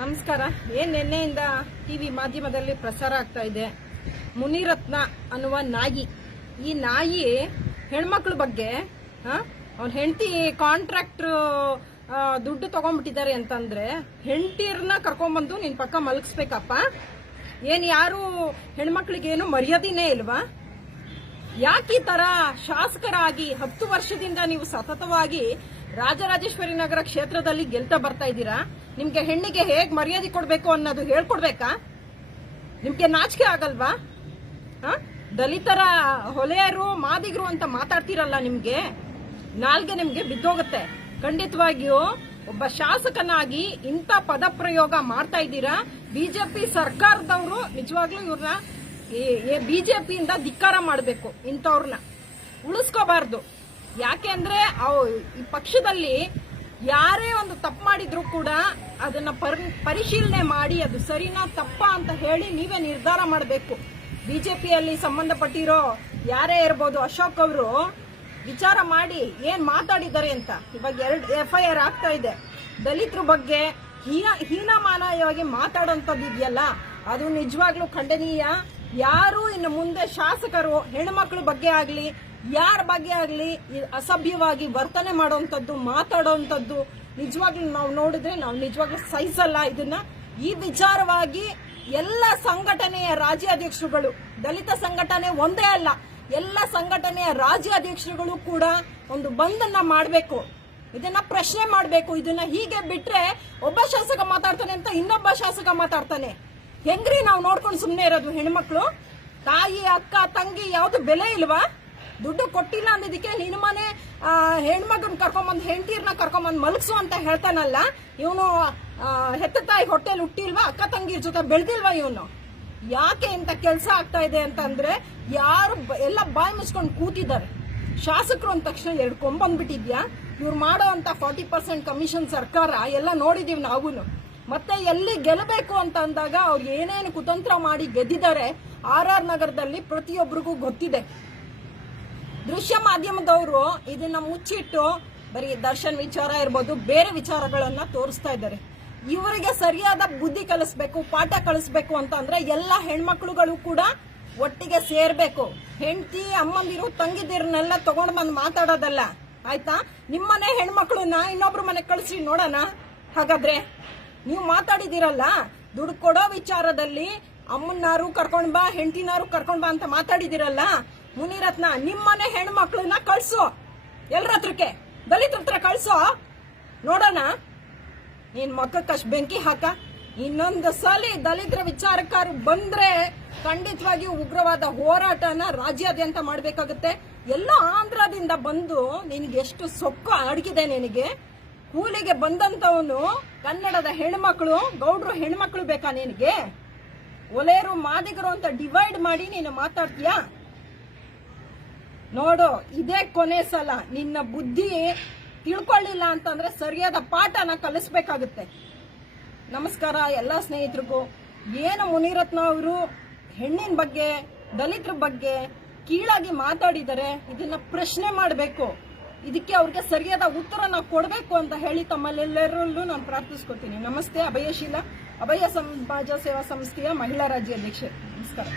ನಮಸ್ಕಾರ. ನಿನ್ನೆಯಿಂದ ಟಿವಿ ಮಾಧ್ಯಮದಲ್ಲಿ ಪ್ರಸಾರ ಆಗ್ತಾ ಇದೆ ಮುನಿರತ್ನ ಅನ್ನುವ ನಾಯಿ. ಈ ನಾಯಿ ಹೆಣ್ಮಕ್ಳ ಬಗ್ಗೆ ಅವ್ನ ಹೆಂಡತಿ ಕಾಂಟ್ರಾಕ್ಟರ್ ದುಡ್ಡು ತಗೊಂಡ್ಬಿಟ್ಟಿದ್ದಾರೆ ಅಂತಂದ್ರೆ ಹೆಂಡತಿಯರನ್ನ ಕರ್ಕೊಂಡ್ಬಂದು ನಿನ್ ಪಕ್ಕ ಮಲಗಿಸ್ಬೇಕಪ್ಪ. ಯಾರು ಹೆಣ್ಮಕ್ಳಿಗೇನು ಮರ್ಯಾದೆನೇ ಇಲ್ವಾ? ಯಾಕೆ ಈ ತರ ಶಾಸಕರಾಗಿ 10 ವರ್ಷದಿಂದ ನೀವು ಸತತವಾಗಿ ರಾಜರಾಜೇಶ್ವರಿ ನಗರ ಕ್ಷೇತ್ರದಲ್ಲಿ ಗೆಲ್ತಾ ಬರ್ತಾ ಇದ್ದೀರಾ? ನಿಮ್ಗೆ ಹೆಣ್ಣಿಗೆ ಹೇಗ್ ಮರ್ಯಾದೆ ಕೊಡ್ಬೇಕು ಅನ್ನೋದು ಹೇಳ್ಕೊಡ್ಬೇಕಾ? ನಿಮ್ಗೆ ನಾಚಿಕೆ ಆಗಲ್ವಾ? ದಲಿತರ ಹೊಲೆಯರು ಮಾದಿಗರು ಅಂತ ಮಾತಾಡ್ತಿರಲ್ಲ, ನಿಮ್ಗೆ ನಾಲ್ಗೆ ನಿಮ್ಗೆ ಬಿದ್ದೋಗುತ್ತೆ. ಖಂಡಿತವಾಗಿಯೂ ಒಬ್ಬ ಶಾಸಕನಾಗಿ ಇಂಥ ಪದ ಪ್ರಯೋಗ ಮಾಡ್ತಾ ಇದ್ದೀರಾ. ಬಿಜೆಪಿ ಸರ್ಕಾರದವರು ನಿಜವಾಗ್ಲೂ ಇವ್ರನ್ನ ಬಿಜೆಪಿಯಿಂದ ಧಿಕ್ಕಾರ ಮಾಡಬೇಕು. ಇಂಥವ್ರನ್ನ ಉಳಿಸ್ಕೋಬಾರ್ದು. ಯಾಕೆ ಅಂದ್ರೆ ಈ ಪಕ್ಷದಲ್ಲಿ ಯಾರೇ ಒಂದು ತಪ್ಪು ಮಾಡಿದ್ರು ಕೂಡ ಅದನ್ನ ಪರಿಶೀಲನೆ ಮಾಡಿ ಅದು ಸರಿನಾ ತಪ್ಪಾ ಅಂತ ಹೇಳಿ ನೀವೇ ನಿರ್ಧಾರ ಮಾಡಬೇಕು. ಬಿಜೆಪಿಯಲ್ಲಿ ಸಂಬಂಧಪಟ್ಟಿರೋ ಯಾರೇ ಇರ್ಬೋದು, ಅಶೋಕ್ ಅವರು ವಿಚಾರ ಮಾಡಿ ಏನ್ ಮಾತಾಡಿದ್ದಾರೆ ಅಂತ ಇವಾಗ 2 FIR ಆಗ್ತಾ ಇದೆ. ದಲಿತರ ಬಗ್ಗೆ ಹೀನಮಾನವಾಗಿ ಮಾತಾಡೋಂಥದ್ದು ಇದೆಯಲ್ಲ, ಅದು ನಿಜವಾಗ್ಲೂ ಖಂಡನೀಯ. ಯಾರು ಇನ್ನು ಮುಂದೆ ಶಾಸಕರು ಹೆಣ್ಮಕ್ಳ ಬಗ್ಗೆ ಆಗ್ಲಿ ಯಾರ ಬಗ್ಗೆ ಆಗ್ಲಿ ಅಸಭ್ಯವಾಗಿ ವರ್ತನೆ ಮಾಡೋಂಥದ್ದು ಮಾತಾಡೋಂಥದ್ದು ನಿಜವಾಗ್ಲೂ ನಾವು ನೋಡಿದ್ರೆ ನಾವು ನಿಜವಾಗ್ಲೂ ಸಹಿಸಲ್ಲ ಇದನ್ನ. ಈ ವಿಚಾರವಾಗಿ ಎಲ್ಲ ಸಂಘಟನೆಯ ರಾಜ್ಯಾಧ್ಯಕ್ಷರುಗಳು, ದಲಿತ ಸಂಘಟನೆ ಒಂದೇ ಅಲ್ಲ, ಎಲ್ಲ ಸಂಘಟನೆಯ ರಾಜ್ಯಾಧ್ಯಕ್ಷರುಗಳು ಕೂಡ ಒಂದು ಬಂದನ್ನ ಮಾಡಬೇಕು. ಇದನ್ನ ಪ್ರಶ್ನೆ ಮಾಡಬೇಕು. ಇದನ್ನ ಹೀಗೆ ಬಿಟ್ರೆ ಒಬ್ಬ ಶಾಸಕ ಮಾತಾಡ್ತಾನೆ ಅಂತ ಇನ್ನೊಬ್ಬ ಶಾಸಕ ಮಾತಾಡ್ತಾನೆ. ಹೆಂಗ್ರಿ ನಾವು ನೋಡ್ಕೊಂಡು ಸುಮ್ಮನೆ ಇರೋದು? ಹೆಣ್ಮಕ್ಳು, ತಾಯಿ, ಅಕ್ಕ, ತಂಗಿ ಯಾವ್ದು ಬೆಲೆ ಇಲ್ವಾ? ದುಡ್ಡು ಕೊಟ್ಟಿಲ್ಲ ಅನ್ನೋದಕ್ಕೆ ನಿನ್ನ ಮನೆ ಹೆಣ್ಮಗನ್ ಕರ್ಕೊಂಬಂದ್ ಹೆಂಡತಿರ್ನ ಕರ್ಕೊಂಬಂದ್ ಮಲಗಿಸು ಅಂತ ಹೇಳ್ತಾನಲ್ಲ. ಇವನು ಹೆತ್ತ ತಾಯಿ ಹೊಟ್ಟೆಲಿ ಹುಟ್ಟಿಲ್ವಾ? ಅಕ್ಕ ತಂಗಿರ್ ಜೊತೆ ಬೆಳೆದಿಲ್ವಾ? ಇವನು ಯಾಕೆ ಇಂತ ಕೆಲಸ ಆಗ್ತಾ ಇದೆ ಅಂತಂದ್ರೆ ಯಾರು ಎಲ್ಲ ಬಾಯಿ ಮುಚ್ಕೊಂಡು ಕೂತಿದ್ದಾರೆ. ಶಾಸಕರು ಅಂದ ತಕ್ಷಣ 2 ಕೊಂಬಂದ್ಬಿಟ್ಟಿದ್ಯಾ? ಇವ್ರು ಮಾಡೋ ಅಂತ 40% ಕಮಿಷನ್ ಸರ್ಕಾರ ಎಲ್ಲ ನೋಡಿದೀವಿ ನಾವು. ಮತ್ತೆ ಎಲ್ಲಿ ಗೆಲ್ಲಬೇಕು ಅಂತ ಅಂದಾಗ ಅವ್ರು ಏನೇನು ಕುತಂತ್ರ ಮಾಡಿ ಗೆದ್ದಿದ್ದಾರೆ RR ನಗರದಲ್ಲಿ ಪ್ರತಿಯೊಬ್ಬರಿಗೂ ಗೊತ್ತಿದೆ. ದೃಶ್ಯ ಮಾಧ್ಯಮದವರು ಇದನ್ನ ಮುಚ್ಚಿಟ್ಟು ಬರೀ ದರ್ಶನ್ ವಿಚಾರ ಇರ್ಬೋದು, ಬೇರೆ ವಿಚಾರಗಳನ್ನ ತೋರಿಸ್ತಾ ಇದ್ದಾರೆ. ಇವರಿಗೆ ಸರಿಯಾದ ಬುದ್ಧಿ ಕಲಿಸ್ಬೇಕು, ಪಾಠ ಕಲಿಸ್ಬೇಕು ಅಂತ ಅಂದ್ರೆ ಎಲ್ಲ ಹೆಣ್ಮಕ್ಳುಗಳು ಕೂಡ ಒಟ್ಟಿಗೆ ಸೇರ್ಬೇಕು. ಹೆಂಡತಿ, ಅಮ್ಮಂದಿರು, ತಂಗಿದಿರನ್ನೆಲ್ಲ ತಗೊಂಡ್ ಬಂದು ಮಾತಾಡೋದಲ್ಲ, ಆಯ್ತಾ? ನಿಮ್ಮನೆ ಹೆಣ್ಮಕ್ಳನ್ನ ಇನ್ನೊಬ್ರು ಮನೆ ಕಳಿಸಿ ನೋಡೋಣ. ಹಾಗಾದ್ರೆ ನೀವು ಮಾತಾಡಿದಿರಲ್ಲ, ದುಡ್ಡು ಕೊಡೋ ವಿಚಾರದಲ್ಲಿ ಅಮ್ಮನಾರು ಕರ್ಕೊಂಡ್ ಬಾ, ಹೆಂಡತಿನಾರು ಕರ್ಕೊಂಡ್ ಬಾ ಅಂತ ಮಾತಾಡಿದಿರಲ್ಲ. ಮುನಿರತ್ನ, ನಿಮ್ಮನೆ ಹೆಣ್ಮಕ್ಳನ್ನ ಕಳ್ಸು, ಎಲ್ರ ಹತ್ರಕ್ಕೆ, ದಲಿತರ ಹತ್ರ ಕಳ್ಸೋ, ನೋಡೋಣ. ನೀನ್ ಮಕ್ಕಕ್ಕಷ್ಟು ಬೆಂಕಿ ಹಾಕ. ಇನ್ನೊಂದು ಸಲ ದಲಿತರ ವಿಚಾರಕ್ಕಾರು ಬಂದ್ರೆ ಖಂಡಿತವಾಗಿ ಉಗ್ರವಾದ ಹೋರಾಟನ ರಾಜ್ಯಾದ್ಯಂತ ಮಾಡ್ಬೇಕಾಗುತ್ತೆ. ಎಲ್ಲ ಆಂಧ್ರದಿಂದ ಬಂದು ನಿನಗೆ ಎಷ್ಟು ಸೊಕ್ಕು ಅಡಗಿದೆ. ನಿನಗೆ ಕೂಲಿಗೆ ಬಂದಂತವನು ಕನ್ನಡದ ಹೆಣ್ಮಕ್ಳು, ಗೌಡ್ರು ಹೆಣ್ಮಕ್ಳು ಬೇಕಾ ನಿನಗೆ? ಒಲೆಯರು ಮಾದಿಗರು ಅಂತ ಡಿವೈಡ್ ಮಾಡಿ ನೀನು ಮಾತಾಡ್ತೀಯಾ? ನೋಡು, ಇದೇ ಕೊನೆ ಸಲ. ನಿನ್ನ ಬುದ್ಧಿ ತಿಳ್ಕೊಳ್ಳಿಲ್ಲ ಅಂತಂದ್ರೆ ಸರಿಯಾದ ಪಾಠನ ಕಲಿಸ್ಬೇಕಾಗುತ್ತೆ. ನಮಸ್ಕಾರ ಎಲ್ಲ ಸ್ನೇಹಿತರಿಗೂ. ಏನು ಮುನಿರತ್ನ ಅವರು ಹೆಣ್ಣಿನ ಬಗ್ಗೆ, ದಲಿತರ ಬಗ್ಗೆ ಕೀಳಾಗಿ ಮಾತಾಡಿದರೆ ಇದನ್ನ ಪ್ರಶ್ನೆ ಮಾಡಬೇಕು. ಇದಕ್ಕೆ ಅವ್ರಿಗೆ ಸರಿಯಾದ ಉತ್ತರನ ಕೊಡಬೇಕು ಅಂತ ಹೇಳಿ ತಮ್ಮಲ್ಲೆಲ್ಲರಲ್ಲೂ ನಾನು ಪ್ರಾರ್ಥಿಸ್ಕೊತೀನಿ. ನಮಸ್ತೆ. ಅಭಯಶೀಲ, ಅಭಯ ಸಮಾಜ ಸೇವಾ ಸಂಸ್ಥೆಯ ಮಹಿಳಾ ರಾಜ್ಯಾಧ್ಯಕ್ಷೆ. ನಮಸ್ಕಾರ.